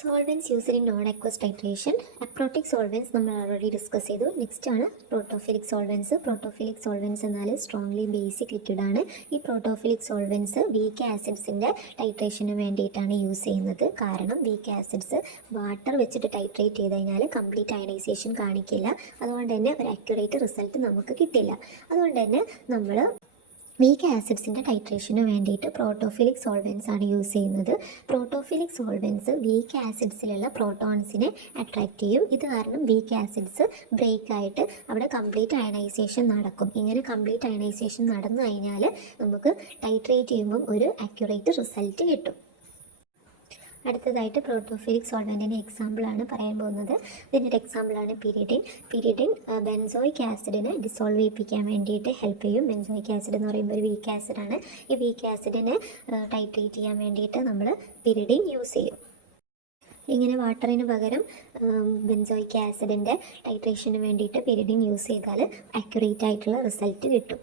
Solvents used in non aqueous titration. അപ്രോട്ടിക് solvents നമ്മൾ already discuss ചെയ്തു. Next ആണ് പ്രോട്ടോഫിലിക് solvents. പ്രോട്ടോഫിലിക് solvents എന്നാൽ സ്ട്രോങ്ലി ബേസിക് ലിക്വിഡ് ആണ്. ഈ പ്രോട്ടോഫിലിക് സോൾവെൻസ് വീക്ക് ആസിഡ്സിൻ്റെ ടൈട്രേഷന് വേണ്ടിയിട്ടാണ് യൂസ് ചെയ്യുന്നത്. കാരണം വീക്ക് ആസിഡ്സ് വാട്ടർ വെച്ചിട്ട് ടൈട്രേറ്റ് ചെയ്ത് കഴിഞ്ഞാൽ കംപ്ലീറ്റ് അയണൈസേഷൻ കാണിക്കില്ല. അതുകൊണ്ട് തന്നെ ഒരു അക്യുറേറ്റ് റിസൾട്ട് നമുക്ക് കിട്ടില്ല. അതുകൊണ്ട് തന്നെ നമ്മൾ വീക്ക് ആസിഡ്സിൻ്റെ ടൈട്രേഷന് വേണ്ടിയിട്ട് പ്രോട്ടോഫിലിക് സോൾവെൻസ് ആണ് യൂസ് ചെയ്യുന്നത്. പ്രോട്ടോഫിലിക് സോൾവെൻസ് വീക്ക് ആസിഡ്സിലുള്ള പ്രോട്ടോൺസിനെ അട്രാക്റ്റ് ചെയ്യും. ഇത് കാരണം വീക്ക് ആസിഡ്സ് ബ്രേക്ക് ആയിട്ട് അവിടെ കംപ്ലീറ്റ് അയണൈസേഷൻ നടക്കും. ഇങ്ങനെ കംപ്ലീറ്റ് അയണൈസേഷൻ നടന്നു കഴിഞ്ഞാൽ നമുക്ക് ടൈട്രേറ്റ് ചെയ്യുമ്പം ഒരു അക്യുറേറ്റ് റിസൾട്ട് കിട്ടും. അടുത്തതായിട്ട് പ്രോട്ടോഫിലിക് സോൾവെൻറ്റിൻ്റെ എക്സാമ്പിളാണ് പറയാൻ പോകുന്നത്. ഇതിൻ്റെ ഒരു എക്സാമ്പിളാണ് പിരിഡിൻ. പിരിഡിൻ ബെൻസോയിക് ആസിഡിനെ ഡിസോൾവ് ചെയ്യിപ്പിക്കാൻ വേണ്ടിയിട്ട് ഹെൽപ്പ് ചെയ്യും. ബെൻസോയിക് ആസിഡ് എന്ന് പറയുമ്പോൾ ഒരു വീക്ക് ആസിഡാണ്. ഈ വീക്ക് ആസിഡിനെ ടൈട്രേറ്റ് ചെയ്യാൻ വേണ്ടിയിട്ട് നമ്മൾ പിരിഡിൻ യൂസ് ചെയ്യും. ഇങ്ങനെ വാട്ടറിന് പകരം ബെൻസോയിക് ആസിഡിൻ്റെ ടൈട്രേഷന് വേണ്ടിയിട്ട് പിരിഡിൻ യൂസ് ചെയ്താൽ അക്യുറേറ്റ് ആയിട്ടുള്ള റിസൾട്ട് കിട്ടും.